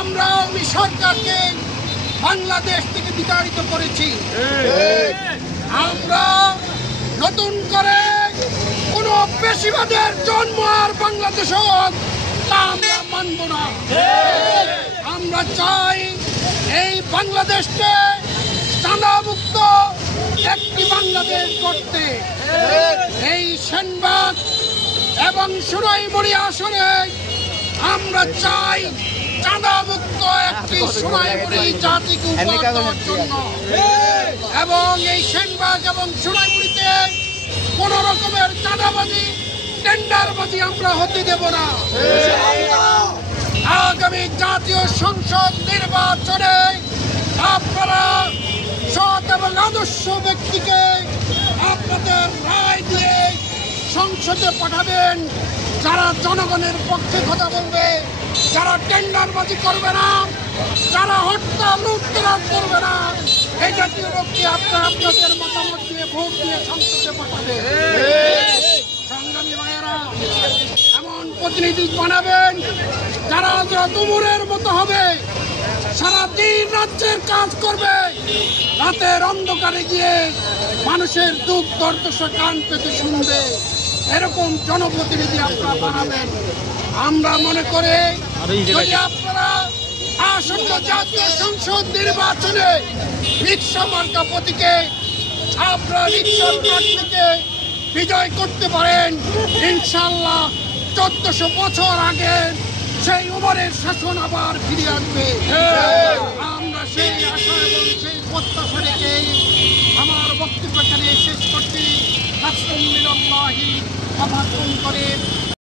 আমরা আওয়ামী সরকারকে বাংলাদেশ থেকে বিতাড়িত করেছি। আমরা নতুন করে কোনো পেশিবাদের জন্ম আর বাংলাদেশ হোক তা আমরা মানব না। আমরা চাই এই বাংলাদেশকে চাঁদামুক্ত একটি বাংলাদেশ করতে। এই সেনবাগ এবং সোনাইমুড়ি আসনে আমরা চাই চাঁদামুক্ত একটি সোনাইমুড়ি জাতিকে উপহার দেওয়ার জন্য। এবং এই সেনবাগ এবং সোনাইমুড়িতে কোন রকমের চাঁদাবাজি টেন্ডারবাজি আমরা হতে দেব না। আগামী জাতীয় সংসদ নির্বাচনে আপনারা সৎ এবং আদর্শ ব্যক্তিকে আপনাদের রায় দিয়ে সংসদে পাঠাবেন, যারা জনগণের পক্ষে কথা বলবে, যারা টেন্ডারবাজি করবে না, যারা হত্যা লুটতরাজ করবে না, এই জাতীয় লোককে আপনারা আপনাদের মতামত দিয়ে ভোট দিয়ে সংসদে পাঠাবেন। সংগ্রামী ভাইয়েরা, এমন প্রতিনিধি বানাবেন যারা তুমুরের মতো হবে, সারাদিন রাজ্যের কাজ করবে, রাতের অন্ধকারে গিয়ে মানুষের দুঃখ দুর্দশা কান পেতে শুনবে, এরকম জনপ্রতিনিধি আপনারা বানাবেন। আমরা মনে করে যদি আপনারা আসন্ন জাতীয় সংসদ নির্বাচনে রিক্সা মার্কা প্রতীকে আপনারা রিক্সার প্রার্থীকে বিজয় করতে পারেন, ইনশাল্লাহ 1400 বছর আগে সেই উমরের শাসন আবার ফিরে আসবে। আমরা সেই আশা এবং সেই প্রত্যাশা রেখে আমার বক্তব্য এখানে শেষ করছি। তাসলিম মিনাল্লাহি ওয়া ফাতহুন করিম।